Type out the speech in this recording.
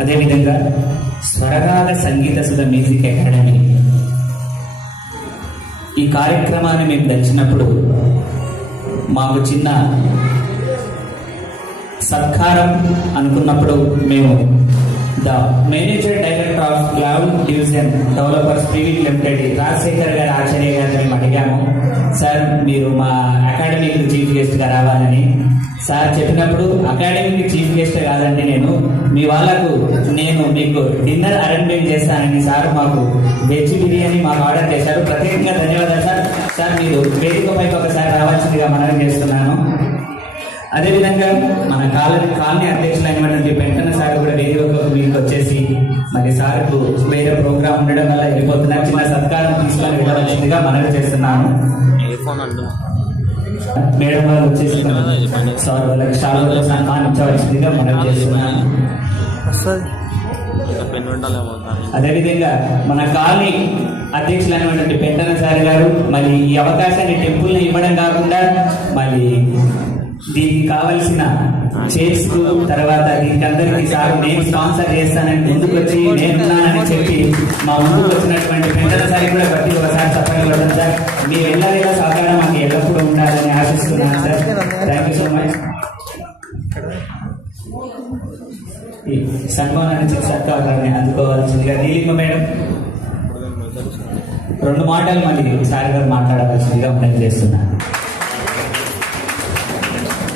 అదేవిధంగా స్వరరాగ సంగీత సుధ music academy ఈ కార్యక్రమాన్ని మేము తెలిసినప్పుడు మాకు చిన్న సత్కారం అనుకున్నప్పుడు మేము the manager director of cloud division developers private limited Rajasekhar గారి ఆచార్య గారిని మేము అడిగాము, సార్ మీరు మా అకాడమీకి చీఫ్ గెస్ట్గా రావాలని. సార్ చెప్పినప్పుడు అకాడమీకి చీఫ్ గెస్ట్ కాదండి, మీ వాళ్ళకు నేను మీకు డిన్నర్ అరేంజ్మెంట్ చేస్తానని సార్ మాకు వెజ్ బిర్యానీ మాకు ఆర్డర్ చేశారు. ప్రత్యేకంగా ధన్యవాదాలు సార్. సార్ మీరు వేదికపైకి ఒకసారి రావాల్సిందిగా మనవి చేస్తున్నాను. అదేవిధంగా మన కాలనీ అధ్యక్షులైనటువంటి వెంకన్న సార్ కూడా వేదికకు మీకు వచ్చేసి మరి సార్కు వేరే ప్రోగ్రాం ఉండడం వల్ల వెళ్ళిపోతున్నారు, చిన్న సత్కారం తీసుకొని వెళ్ళవలసిందిగా మనవి చేస్తున్నాను. మేడం వారు వచ్చేసి సార్ వాళ్ళకి శాలువతో సన్మానించవలసిందిగా మనవి చేస్తున్నాను. అదేవిధంగా మన కాలనీ అధ్యక్షులైనటువంటి పెంటన సార్ గారు మరి ఈ అవకాశాన్ని టెంపుల్ని ఇవ్వడం కాకుండా మరి దీనికి కావలసిన చైర్స్ తర్వాత దీనికి అందరికీ సార్ నేను స్పాన్సర్ చేస్తానని ముందుకు వచ్చి నేనున్నానని చెప్పి మా ముందుకు వచ్చినటువంటి పెంటన సార్ కూడా ప్రతి ఒకసారి చెప్పగలడం సార్. మీ వెళ్ళవేళ సహకారం మాకు ఎల్లప్పుడూ ఉండాలని ఆశిస్తున్నాను sir. Thank you so much. ఈ సన్మానాన్ని సత్కారాన్ని అందుకోవాల్సిందిగా నీలిమ మేడం 2 మాటలు మళ్ళీ సార్ గారు మాట్లాడవలసిందిగా మనం చేస్తున్నాను.